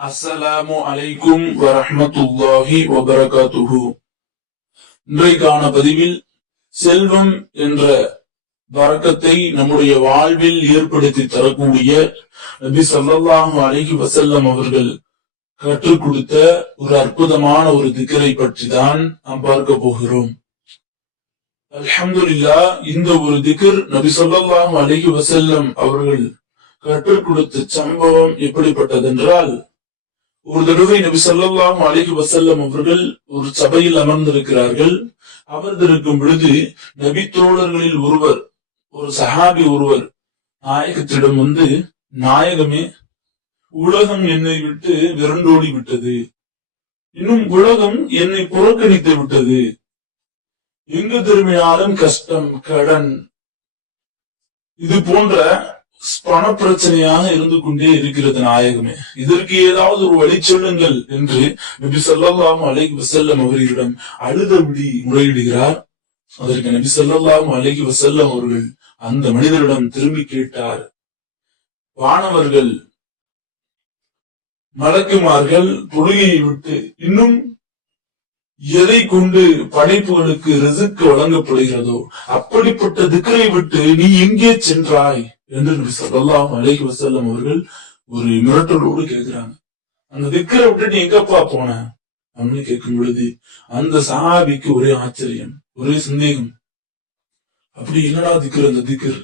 அஸ்ஸலாமு அலைக்கும் வரஹ்மத்துல்லாஹி வபரகாத்துஹு. இன்றைக்கான பதிவில் செல்வம் என்ற வரக்கத்தை நம்முடைய வாழ்வில் ஏற்படுத்தி தரக்கூடிய நபி சல்லாஹு அலைஹி வசல்லம் அவர்கள் கற்றுக் கொடுத்த ஒரு அற்புதமான ஒரு திக்கரை பற்றி தான் நாம் பார்க்க போகிறோம். அலமதுல்லா இந்த ஒரு திகர் நபி சொல்லாஹு அலஹி வசல்லம் அவர்கள் கற்றுக் கொடுத்த சம்பவம் எப்படிப்பட்டதென்றால் ஒரு தடவை நபி ஸல்லல்லாஹு அலைஹி வசல்லம் அவர்கள் ஒரு சபையில் அமர்ந்திருக்கிறார்கள். அமர்ந்திருக்கும் பொழுது நபி தோழர்களில் ஒருவர் ஒரு சஹாபி ஒருவர் நாயகத்திடம் வந்து நாயகமே உலகம் என்னை விட்டு விரண்டோடி விட்டது. இன்னும் உலகம் என்னை புறக்கணித்து விட்டது. எங்கு திரும்பினாலும் கஷ்டம் கடன். இது போன்ற பண பிரச்சனையாக இருந்து கொண்டே இருக்கிறது நாயகமே. இதற்கு ஏதாவது ஒரு வழி சொல்லுங்கள் என்று நபி ஸல்லல்லாஹு அலைஹி வசல்லம் அவர்களிடம் அழுதபடி முறையிடுகிறார். அதற்கு நபி ஸல்லல்லாஹு அலைஹி வசல்லம் அவர்கள் அந்த மனிதரிடம் திரும்பி கேட்டார். வானவர்கள் மலக்குமார்கள் தொழுகையை விட்டு இன்னும் எதை கொண்டு படைப்புகளுக்கு ரிசுக்கு வழங்கப்படுகிறதோ அப்படிப்பட்ட திக்கரை விட்டு நீ எங்கே சென்றாய்? என்று நபி ஸல்லல்லாஹு அலைஹி வஸல்லம் அவர்கள் ஒரு மிரட்டலோடு கேட்கிறாங்க. அந்த திக்கரை விட்டு நீ எங்கப்பா போன? அப்படின்னு கேட்கும் பொழுது அந்த சஹாபிக்கு ஒரே ஆச்சரியம் ஒரே சந்தேகம். அப்படி என்னடா திக்கர் அந்த திக்கர்?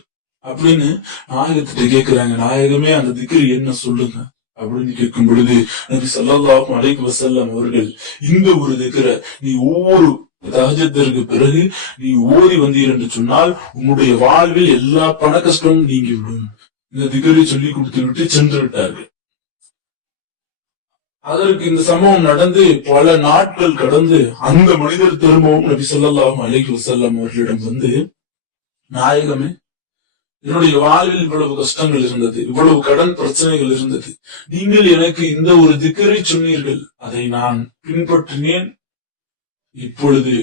அப்படின்னு நாயகத்திட்ட கேட்கிறாங்க நாயகமே அந்த திக்கர் என்ன சொல்லுங்க? அப்படின்னு கேட்கும் பொழுது நபி சல்லாஹும் அலைக்கு வசல்லம் அவர்கள் இந்த ஒரு திக்கரை நீ ஒவ்வொரு தகஜத்திற்கு பிறகு நீ ஓதி வந்தீர் என்று சொன்னால் உன்னுடைய வாழ்வில் எல்லா பண கஷ்டமும் நீங்கிவிடும். இந்த திகரை சொல்லி கொடுத்து விட்டு சென்று விட்டார்கள். அதற்கு இந்த சம்பவம் நடந்து பல நாட்கள் கடந்து அந்த மனிதர் திரும்பவும் நபி ஸல்லல்லாஹு அலைஹி வசல்லாம் அவர்களிடம் வந்து நாயகமே என்னுடைய வாழ்வில் இவ்வளவு கஷ்டங்கள் இருந்தது இவ்வளவு கடன் பிரச்சனைகள் இருந்தது. நீங்கள் எனக்கு இந்த ஒரு திக்கரை சொன்னீர்கள். அதை நான் பின்பற்றினேன். இப்பொழுது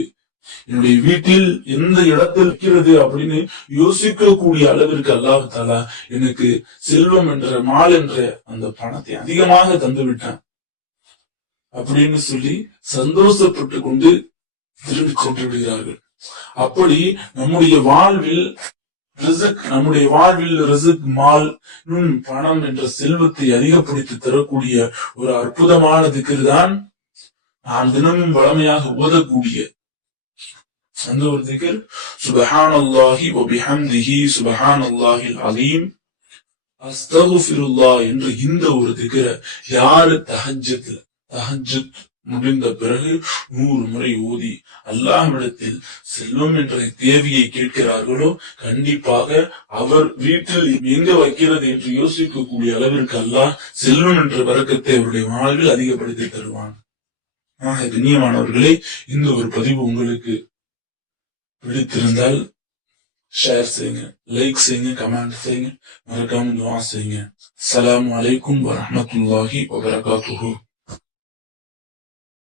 என்னுடைய வீட்டில் எந்த இடத்தில் இருக்கிறது அப்படின்னு யோசிக்கக்கூடிய அளவிற்கு அல்லாஹ் தாலா எனக்கு செல்வம் என்ற மால் என்ற அந்த பணத்தை அதிகமாக தந்து விட்டான் அப்படின்னு சொல்லி சந்தோஷப்பட்டு கொண்டு திரும்பி சென்று விடுகிறார்கள். அப்படி நம்முடைய வாழ்வில் ரிசக் நம்முடைய வாழ்வில் ரிசக் மால் பணம் என்ற செல்வத்தை அதிகப்படுத்தி தரக்கூடிய ஒரு அற்புதமான திக்கர் தான் நான் தினமும் வளமையாக ஓதக்கூடிய அந்த ஒரு திகர் சுபஹானல்லாஹி சுபஹான் சுபஹானல்லாஹில் அலீம் அஸ்தகுஃபிருல்லா என்று இந்த ஒரு திகர யாரு தஹஜ்ஜத் தஹஜத் முடிந்த பிறகு நூறு முறை ஓதி அல்லாஹ்விடத்தில் செல்வம் என்ற தேவையை கேட்கிறார்களோ கண்டிப்பாக அவர் வீட்டில் எங்க வைக்கிறது என்று யோசிக்கக்கூடிய அளவிற்கு அல்லாஹ் செல்வம் என்ற வழக்கத்தை அவருடைய வாழ்வில் அதிகப்படுத்தி தருவான். ஆக கண்ணியமானவர்களே இந்த ஒரு பதிவு உங்களுக்கு பிடித்திருந்தால் ஷேர் செய்யுங்க லைக் செய்யுங்க கமெண்ட் செய்யுங்க மறக்காம துவா செய்யுங்க. அஸ்ஸலாமு அலைக்கும் வரமத்துல்லாஹி வபரகாத்துஹூ